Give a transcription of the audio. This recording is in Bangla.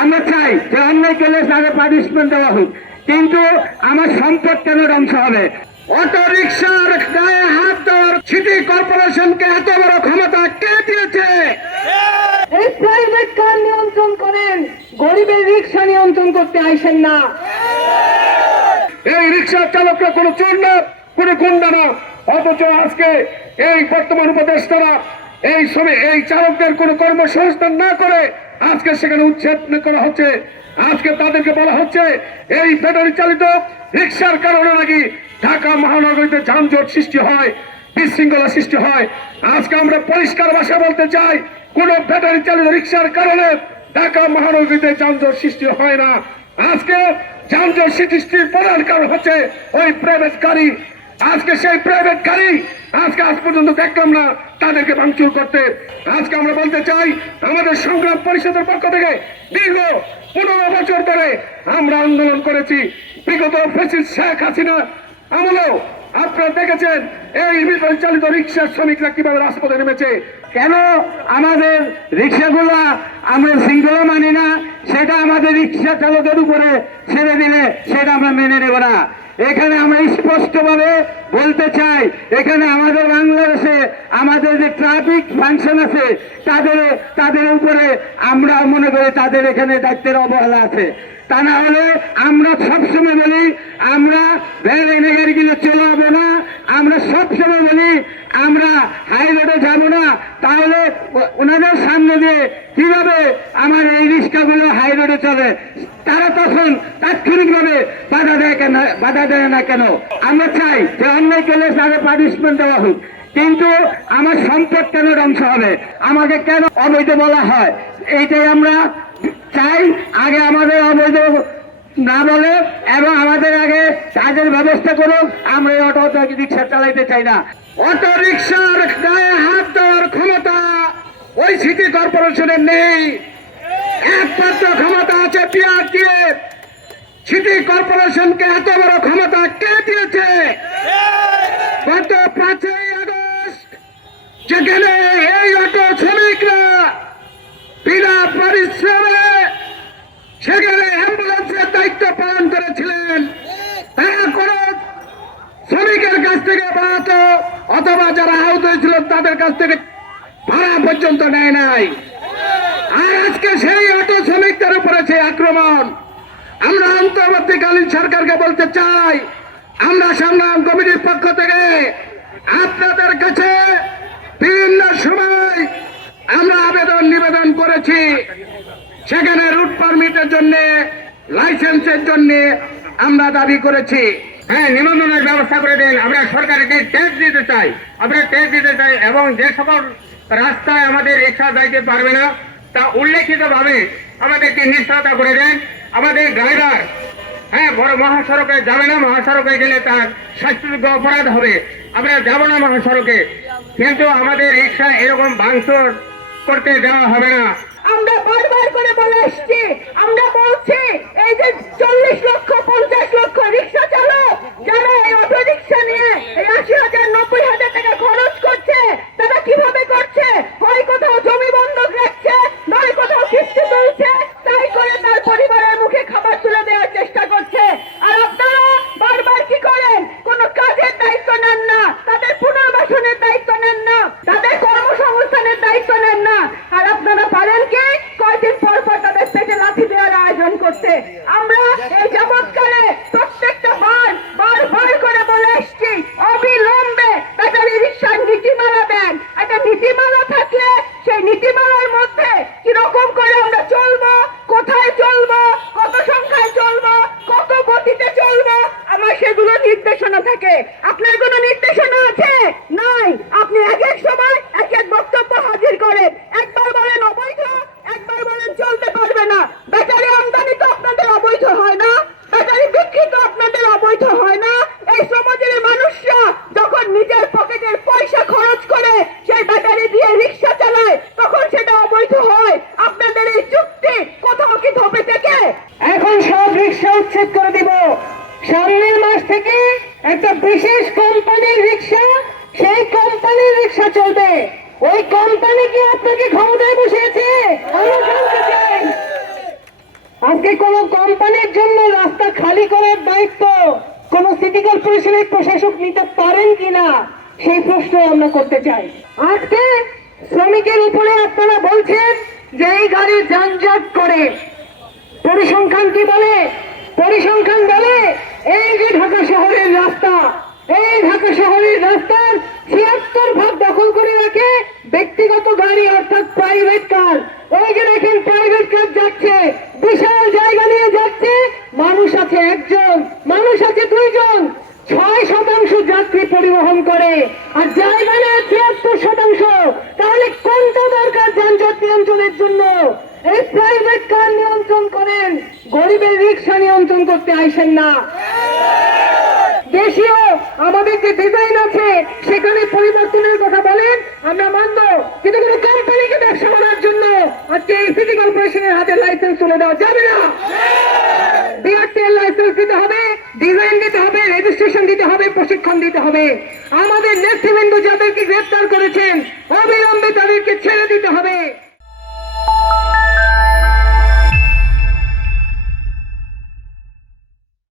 আমরা চাই যে অন্যায় করলে তাকে পানিশমেন্ট দেওয়া হোক, কিন্তু আমার সম্পদ কেন ধ্বংস হবে? অটো রিক্সার গায়ে হাত দেওয়ার সিটি কর্পোরেশনকে এত বড় ক্ষমতা কে দিয়েছে? এই প্রাইভেট কার নিয়ন্ত্রণ করেন, গরিবের রিক্সা নিয়ন্ত্রণ করতে আইসেন না। এই রিক্সা চালকরা কোনো চোর না, কোনো গুন্ডা না, অথচ আজকে এই বর্তমান উপদেষ্টারা এই চালকদের কোনো কর্মসংস্থান না করে আজকে সেখানে উচ্ছেদ করা হচ্ছে। আজকে তাদেরকে বলা হচ্ছে এই ব্যাটারি চালিত রিক্সার কারণে নাকি ঢাকা মহানগরীতে যানজট সৃষ্টি হয়, বিশৃঙ্খলা সৃষ্টি হয়। আজকে আমরা পরিষ্কার ভাষা বলতে চাই, কোন ব্যাটারি চালিত রিক্সার কারণে ঢাকা মহানগরীতে যানজট সৃষ্টি হয় না। আজকে যানজট সৃষ্টির প্রধান কারণ হচ্ছে ওই প্রাইভেট গাড়ি। আজকে সেই প্রাইভেট গাড়ি আজ পর্যন্ত দেখলাম না তাদেরকে ভাঙচুর করতে। আজকে আমরা বলতে চাই, আমাদের সংগ্রাম পরিষদের পক্ষ থেকে দীর্ঘ 15 বছর ধরে আমরা আন্দোলন করেছি। বিগত ফ্যাসিস্ট শেখ হাসিনা আমলেও আপনারা দেখেছেন এই ব্যাটারি চালিত রিক্সার শ্রমিকরা কিভাবে রাজপথে নেমেছে। কেন আমাদের রিক্সাগুলা আমরা শৃঙ্খলা মানি না, সেটা আমাদের রিক্সা চালকের উপরে ছেড়ে দিলে সেটা আমরা মেনে নেব না। এখানে আমরা স্পষ্টভাবে বলতে চাই, এখানে আমাদের বাংলাদেশে আমাদের যে ট্রাফিক ফাংশন আছে তাদের উপরে আমরা মনে করি তাদের এখানে দায়িত্বের অবহেলা আছে। তা না হলে আমরা সবসময় বলি আমরা ভ্যান এনে গাড়িগুলো চলাবো না, আমরা সবসময় বলি আমরা হাই রোডে যাবো না। তাহলে ওনাদের সামনে দিয়ে কিভাবে আমার এই রিক্সাগুলো হাই রোডে চলে? তারা তখন তাৎক্ষণিকভাবে বাধা দেয় না কেন? আমরা চাই যে অন্যায় করলে তাকে পানিশমেন্ট দেওয়া হোক, কিন্তু আমার সম্পদ কেন ধ্বংস হবে? আমাকে কেন অবৈধ বলা হয়? এইটাই আমরা চাই। আগে আমাদের অবৈধ না বলে এবং আমাদের আগে কাজের ব্যবস্থা করুক। আমরা এই অটো রিক্সা চালাইতে চাই না। অটো রিক্সার গায়ে হাত দেওয়ার ক্ষমতা ওই সিটি কর্পোরেশনের নেই। একমাত্র ক্ষমতা আছে পিআরটিএ। সিটি কর্পোরেশনকে এত বড় ক্ষমতা কে দিয়েছে? গত 5ই আগস্ট যেখানে এই অটো শ্রমিকরা বিনা পরিশ্রমে সেখানে অ্যাম্বুলেন্সের দায়িত্ব পালন করেছিলেন, তারা কোন শ্রমিকের কাছ থেকে বাড়াত অথবা যারা আহত হয়েছিলেন তাদের কাছ থেকে ভাড়া পর্যন্ত নেয় নাই। আর আজকে সেই অটো শ্রমিকদের উপরে সেই আক্রমণ। আমরা অন্তর্বর্তীকালীন সরকারকে বলতে চাই, আমরা সংগ্রাম কমিটির পক্ষ থেকে আপনাদের কাছে বিভিন্ন সময় আমরা নিবেদন করেছি। সেখানে রুট পারমিটের জন্য, লাইসেন্সের জন্য আমরা দাবি করেছি, হ্যাঁ নিবন্ধনের ব্যবস্থা করে দিন। আমরা সরকারকে ট্যাক্স দিতে চাই, এবং যে সকল রাস্তায় আমাদের রিক্সা যাইতে পারবে না তা উল্লেখিতভাবে আমাদেরকে নিশ্চয়তা করে দেন। আমাদের ড্রাইভার বড় মহাসড়কে যাবে না, মহাসড়কে গেলে তার শাস্তিযোগ্য অপরাধ হবে। আমরা যাব না মহাসড়কে, কিন্তু আমাদের রিক্সা এরকম ভাঙচুর করতে দেওয়া হবে না। আমরা বারবার করে বলে এসছি, আমরা বলছি এই যে 40 লক্ষ 50 লক্ষ রিক্সা চালক যারা এই অটো রিক্সা নিয়ে এই 80,000 90,000 টাকা খরচ করছে, তারা কিভাবে করছে? হয় কোথাও জমি বন্ধক রাখছে, নয় কোথাও কিস্তি তুলছে, তাই করে তার পরিবারের মুখে খাবার তুলে দেওয়ার চেষ্টা করছে। আর আপনারা বারবার কি করেন? কোন কাজের দায়িত্ব নেন না, তাদের পুনর্বাসনের দায়িত্ব নেন না, তাদের কর্মসংস্থানের দায়িত্ব নেন না। আর আপনারা পারেন কি কয়েকদিন পর পর তাদের পেটে লাথি দেওয়ার আয়োজন করতে? আমরা এই যাবৎকালে প্রত্যেকটা বারবার করে বলে এসছি, অবিলম্বে ব্যাটারি রিক্সার নীতিমালা দেন। একটা নীতিমালা থাকলে সেই নীতিমালার মধ্যে কিরকম করে আমরা চলবো, কোথায় চলবো, কত সংখ্যায় চলবো, কত গতিতে চলবো, আমার সেগুলো নির্দেশনা থাকে। আপনার কোনো নির্দেশনা আছে? নাই। আপনি এক এক সময় এক এক বক্তব্য হাজির করেন। একবার বলেন অবৈধ, একবার বলেন চলতে পারবে না। ব্যাটারি আমদানি তো আপনাদের অবৈধ হয় না, ব্যাটারি বিক্রি তো আপনাদের অবৈধ হয় না। এই সমাজের মানুষরা যখন নিজের পকেটের পয়সা খরচ করে সেই ব্যাটারি দিয়ে রিক্সা চালায়, তখন সেটা অবৈধ হয়। আপনাদের এই চুক্তি কোথাও কি ধপে থেকে? এখন সব রিক্সা উচ্ছেদ করে দিব। সামনের মাস থেকে একটা বিশেষ কোম্পানির রিক্সা, সেই কোম্পানির রিক্সা চলবে। ওই কোম্পানি কি আপনাকে ক্ষমতায় বসিয়েছে? আমরা জানতে চাই। আজকে কোন কোম্পানির জন্য রাস্তা খালি করার দায়িত্ব কোন সিটি কর্পোরেশনের প্রশাসক নিতে পারেন কিনা সেই প্রশ্ন আমরা করতে চাই। আজকে শ্রমিকের উপরে আপনারা বলছেন যে এই গাড়ি যানজট করে, পরিসংখ্যান কি বলে? পরিসংখ্যান বলে এই যে ঢাকা শহরের রাস্তা, এই ঢাকা শহরের রাস্তার ৭৬% দখল করে রাখে ব্যক্তিগত গাড়ি অর্থাৎ প্রাইভেট কার। ওই যে দেখেন প্রাইভেট কার যাচ্ছে, বিশাল জায়গা নিয়ে যাচ্ছে, মানুষ আছে একজন, মানুষ আছে দুইজন, ৬% যাত্রী পরিবহন করে আর জায়গা নেয় ৭৩%। তাহলে কোনটা দরকার যানজট নিয়ন্ত্রণের জন্য? এই প্রাইভেট কার নিয়ন্ত্রণ করেন, গরিবের রিক্সা নিয়ন্ত্রণ করতে আইসেন না। দেশীয় আমাদের যে ডিজাইন আছে সেখানে পরিবর্তনের কথা বলেন, আমরা মানব, কিন্তু কোনো কোম্পানিকে ব্যবসা করার জন্য আজকে এই সিটি কর্পোরেশনের হাতে লাইসেন্স তুলে দেওয়া যাবে না। বিআরটিএর লাইসেন্স দিতে হবে, ডিজাইন দিতে হবে, রেজিস্ট্রেশন দিতে হবে, প্রশিক্ষণ দিতে হবে। আমাদের নেতৃবৃন্দ যাদেরকে গ্রেফতার করেছেন অবিলম্বে তাদেরকে ছেড়ে দিতে হবে।